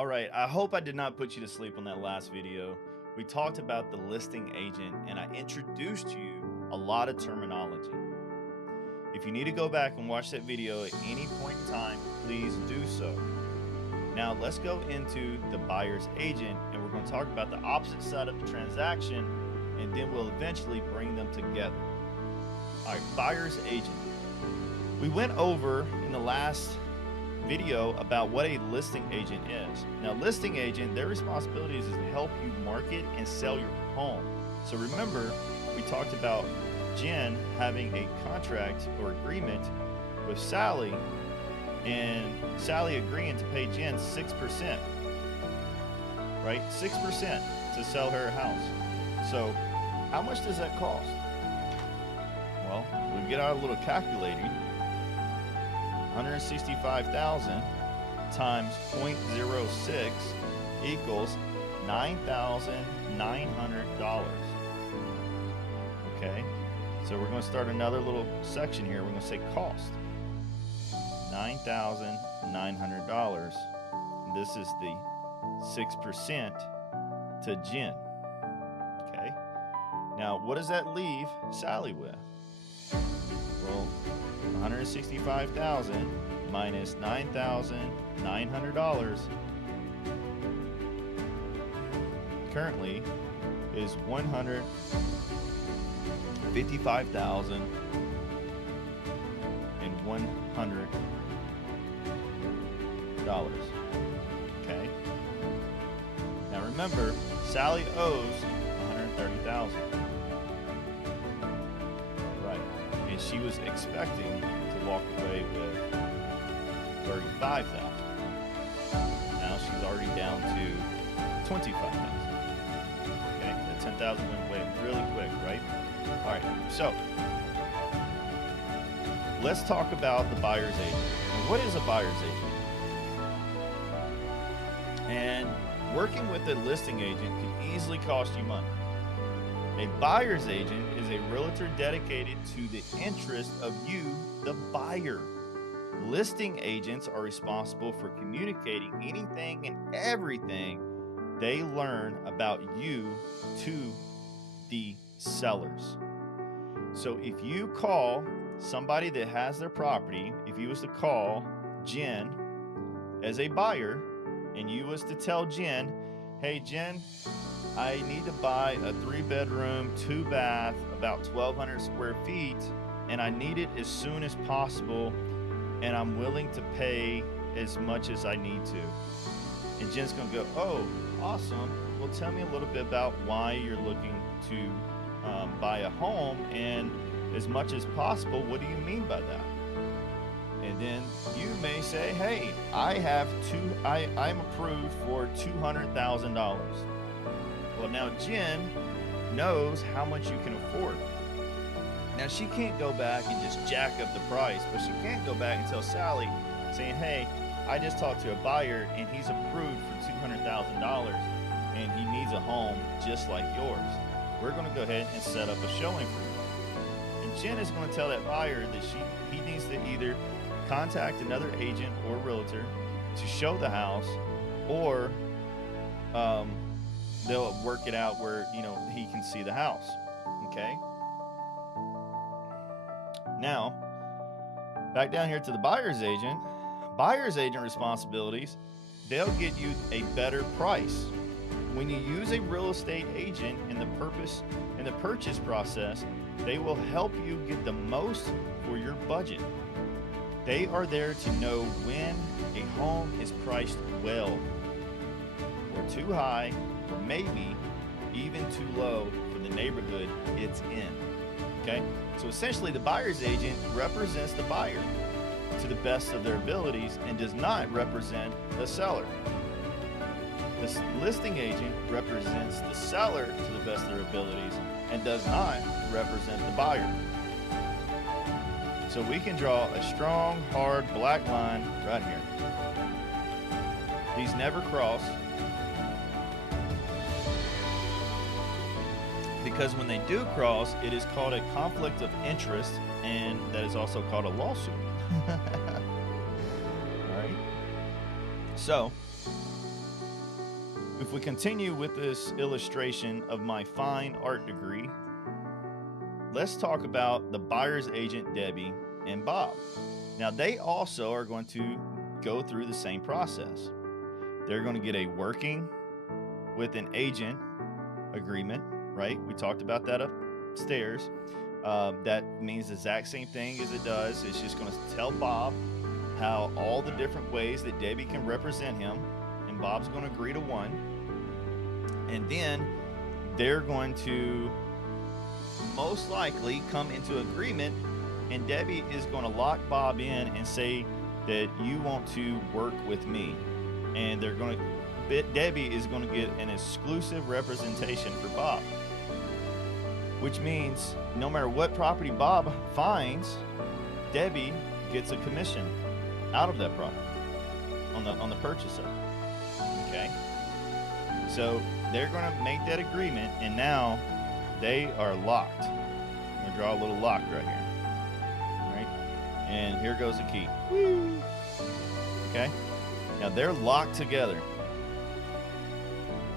All right, I hope I did not put you to sleep on that last video. We talked about the listing agent and I introduced to you a lot of terminology. If you need to go back and watch that video at any point in time, please do so. Now let's go into the buyer's agent and we're going to talk about the opposite side of the transaction and then we'll eventually bring them together. All right, buyer's agent. We went over in the last video about what a listing agent is. Now, listing agent, their responsibilities is to help you market and sell your home. So remember, we talked about Jen having a contract or agreement with Sally and Sally agreeing to pay Jen 6%, right? 6% to sell her house. So how much does that cost? Well, we get out a little calculator. 165,000 times 0.06 equals $9,900. Okay, so we're going to start another little section here. We're going to say cost. $9,900. This is the 6% to Jen. Okay, now what does that leave Sally with? Well, 165,000 minus $9,900 currently is $155,100. Okay. Now remember, Sally owes $130,000. Right. And she was expecting to walk away with $35,000. Now she's already down to $25,000. Okay, the $10,000 went away really quick, right? All right, so let's talk about the buyer's agent. And what is a buyer's agent? And working with a listing agent can easily cost you money. A buyer's agent is a realtor dedicated to the interest of you, the buyer. Listing agents are responsible for communicating anything and everything they learn about you to the sellers. So if you call somebody that has their property, if you was to call Jen as a buyer and you was to tell Jen, hey Jen, I need to buy a 3-bedroom, 2-bath, about 1,200 square feet, and I need it as soon as possible, and I'm willing to pay as much as I need to. And Jen's gonna go, oh, awesome. Well, tell me a little bit about why you're looking to buy a home, and as much as possible, what do you mean by that? And then you may say, hey, I'm approved for $200,000. Well, now Jen knows how much you can afford. Now she can't go back and just jack up the price, but she can't go back and tell Sally saying, hey, I just talked to a buyer and he's approved for $200,000 and he needs a home just like yours. We're going to go ahead and set up a showing for you. And Jen is going to tell that buyer that he needs to either contact another agent or realtor to show the house, or they'll work it out where, he can see the house. Okay. Now, back down here to the buyer's agent. Buyer's agent responsibilities, they'll get you a better price. When you use a real estate agent in the purchase process, they will help you get the most for your budget. They are there to know when a home is priced well, or too high, or maybe even too low for the neighborhood it's in. Okay, so essentially the buyer's agent represents the buyer to the best of their abilities and does not represent the seller. The listing agent represents the seller to the best of their abilities and does not represent the buyer. So we can draw a strong, hard black line right here. These never cross, because when they do cross, it is called a conflict of interest, and that is also called a lawsuit. All right. So If we continue with this illustration of my fine art degree, let's talk about the buyer's agent, Debbie and Bob. Now, they also are going to go through the same process. They're going to get a working with an agent agreement, right? We talked about that upstairs. That means the exact same thing as it does. It's just going to tell Bob how all the different ways that Debbie can represent him, and Bob's going to agree to one. And then they're going to most likely come into agreement, and Debbie is going to lock Bob in and say that you want to work with me. And they're going to, Debbie is going to get an exclusive representation for Bob, which means no matter what property Bob finds, Debbie gets a commission out of that property on the purchase of it. Okay, so they're going to make that agreement, and now they are locked. I'm going to draw a little lock right here. All right, and here goes the key. Woo! Okay, now they're locked together.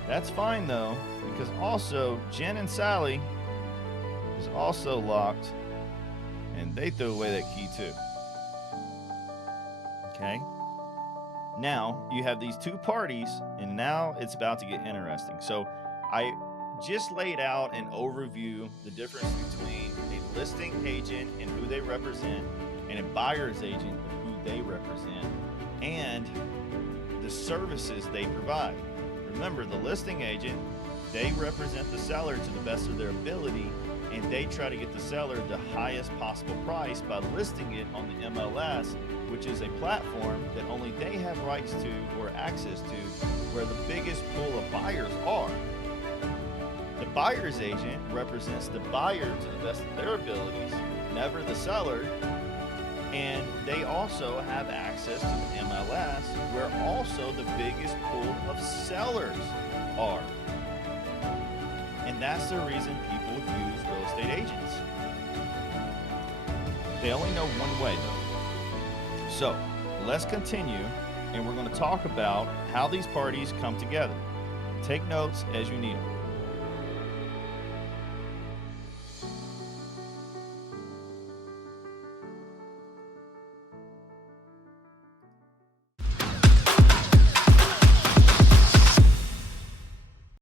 That's fine though, because also Jen and Sally is also locked, and they threw away that key too. Okay, now you have these two parties, and now it's about to get interesting. So I just laid out an overview, the difference between a listing agent and who they represent, and a buyer's agent and who they represent, and the services they provide. Remember, the listing agent, they represent the seller to the best of their ability, and they try to get the seller the highest possible price by listing it on the MLS, which is a platform that only they have rights to or access to, where the biggest pool of buyers are. The buyer's agent represents the buyer to the best of their abilities, never the seller, and they also have access to the MLS, where also the biggest pool of sellers are. And that's the reason people use real estate agents. They only know one way though. So let's continue, and we're going to talk about how these parties come together. Take notes as you need them.